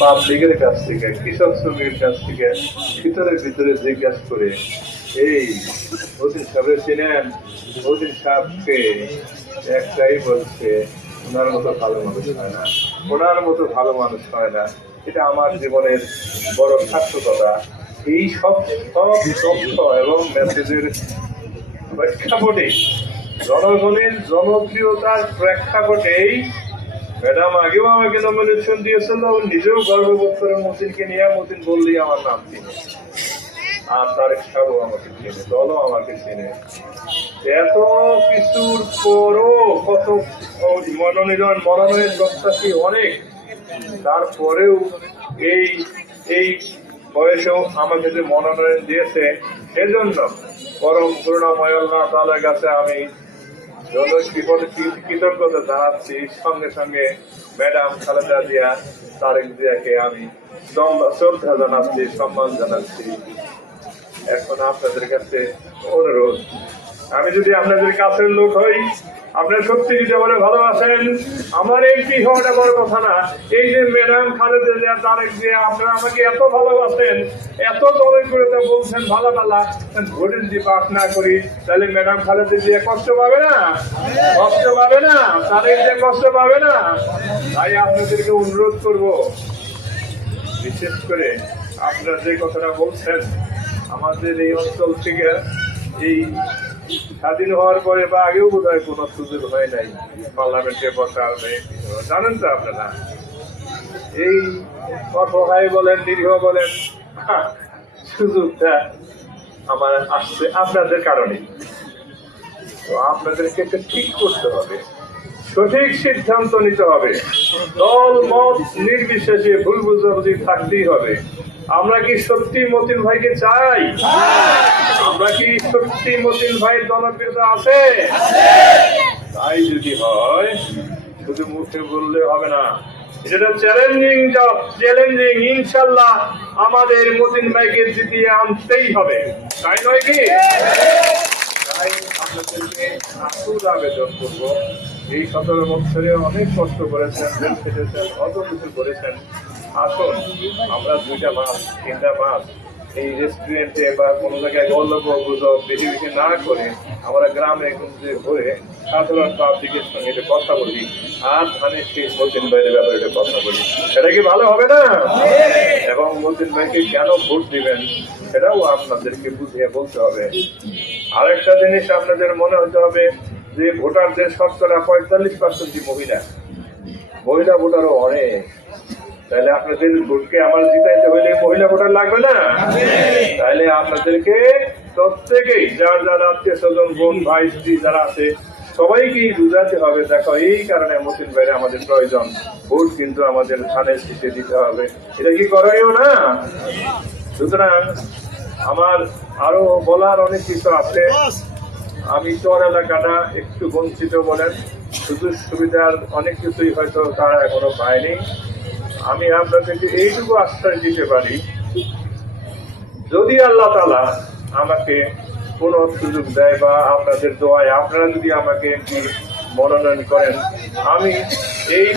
পাবলিকের কাছ থেকে, কৃষক শ্রমিকের কাছ থেকে ভিতরে ভিতরে করে, এই সাহেবের চিনেন? সাহেবকে একটাই বলছে, ওনার মতো ভালো মানুষ হয় না। ওনার মতো ভালো মানুষ হয় না। এটা আমার জীবনের বড় সার্থকতা। এই সব সব তথ্য এবং মেসেজের প্রেক্ষাপটে জনগণের জনপ্রিয়তার প্রেক্ষাপটেই ম্যাডাম আগেও আমাকে নমিনেশন দিয়েছিল ও নিজেও গর্ববোধ করে মতিনকে নিয়ে মতিন বললেই আমার নাম চিনে আর তারেক সাহেবও আমাকে চেনে, দলও আমাকে চেনে। এত কিছুর পরও কত মনোনয়ন মনোনয়ন প্রত্যাশী অনেক? তারপরেও এই এই বয়সেও আমাকে যে মনোনয়ন দিয়েছে, সেজন্য পরম করুণাময় আল্লাহ তাআলার কাছে আমি কৃতজ্ঞতা জানাচ্ছি। সঙ্গে সঙ্গে ম্যাডাম খালেদা জিয়া, তারেক জিয়াকে আমি শ্রদ্ধা জানাচ্ছি, সম্মান জানাচ্ছি। এখন আপনাদের কাছে অনুরোধ আমি যদি আপনাদের কাছের লোক হই আপনার সত্যি যদি আমার ভালোবাসেন, আমার এমপি হওয়াটা বড় কথা না। এই যে ম্যাডাম খালেদা জিয়া, তারেক জিয়া, আপনারা আমাকে এত ভালোবাসেন, এত দলের করে তা বলছেন ভালো ভালো ভোটের যদি পাস না করি, তাহলে ম্যাডাম খালেদা জিয়া কষ্ট পাবে না? কষ্ট পাবে না? তারেক জিয়া কষ্ট পাবে না? তাই আপনাদেরকে অনুরোধ করব, বিশেষ করে আপনারা যে কথাটা বলছেন, আমাদের এই অঞ্চল থেকে এই স্বাধীন হওয়ার পরে বা আগেও বোধ হয় কোনো সুযোগ হয় নাই। পার্লামেন্টে বসার জানেন তো আপনারা? এই অসহায় বলেন, নিরীহ বলেন, সুযোগটা আমার আসছে আপনাদের কারণে। তো আপনাদেরকে একটা ঠিক করতে হবে। সঠিক সিদ্ধান্ত নিতে হবে। দল, মত নির্বিশেষে ভুল বুঝাবুঝি থাকতেই হবে। আমরা কি সত্যি মতিন ভাইকে চাই? আমরা কি সত্যি মতিন ভাইয়ের জনপ্রিয়তা আছে? তাই যদি হয়, শুধু মুখে বললে হবে না। এটা চ্যালেঞ্জিং চ্যালেঞ্জিং ইনশাল্লাহ আমাদের মতিন ভাইকে জিতিয়ে আনতেই হবে। তাই নয় কি? তাই আপনাদেরকে আকুল আবেদন করব। এই সতেরো বছরে অনেক কষ্ট করেছেন খেটেছেন অত কিছু করেছেন। আসুন, আমরা দুইটা মাস তিনটা মাস এই রেস্টুরেন্টে বা কোনো জায়গায় গল্প গুজব বেশি বেশি না করে আমরা গ্রামে যে ঘুরে সাধারণ পাবলিকের সঙ্গে এটা কথা বলি। আর ধানের শেষ মতিন ভাইয়ের ব্যাপারে এটা কথা বলি। এটা কি ভালো হবে না? এবং মতিন ভাইকে কেন ভোট দিবেন সেটাও আপনাদেরকে বুঝিয়ে বলতে হবে। আরেকটা জিনিস আপনাদের মনে হতে হবে যে ভোটারদের শতকরা পঁয়তাল্লিশ পার্সেন্ট মহিলা। মহিলা ভোটারও অনেক। তাহলে আপনাদের ভোটকে আমার জিতাইতে হইলে মহিলা ভোটার লাগবে না? তাহলে আপনাদেরকে প্রত্যেকেই, যার যার আত্মীয় স্বজন, বোন, ভাই, স্ত্রী যারা আছে, সবাইকেই বুঝাতে হবে, দেখো, এই কারণে মতিন বাইরে আমাদের প্রয়োজন। ভোট কিন্তু আমাদের ধানের শীতে দিতে হবে। এটা কি করণীয় না? সুতরাং আমার আরও বলার অনেক কিছু আছে। আমি চর এলাকাটা একটু বঞ্চিত বলেন। সুযোগ সুবিধার অনেক কিছুই হয়তো তারা এখনও পায়নি। আমি আপনাদেরকে এইটুকু আশ্বাস দিতে পারি, যদি আল্লাহ তালা আমাকে কোনো সুযোগ দেয় বা আপনাদের দোয়ায় আপনারা যদি আমাকে একটি মনোনয়ন করেন, আমি এই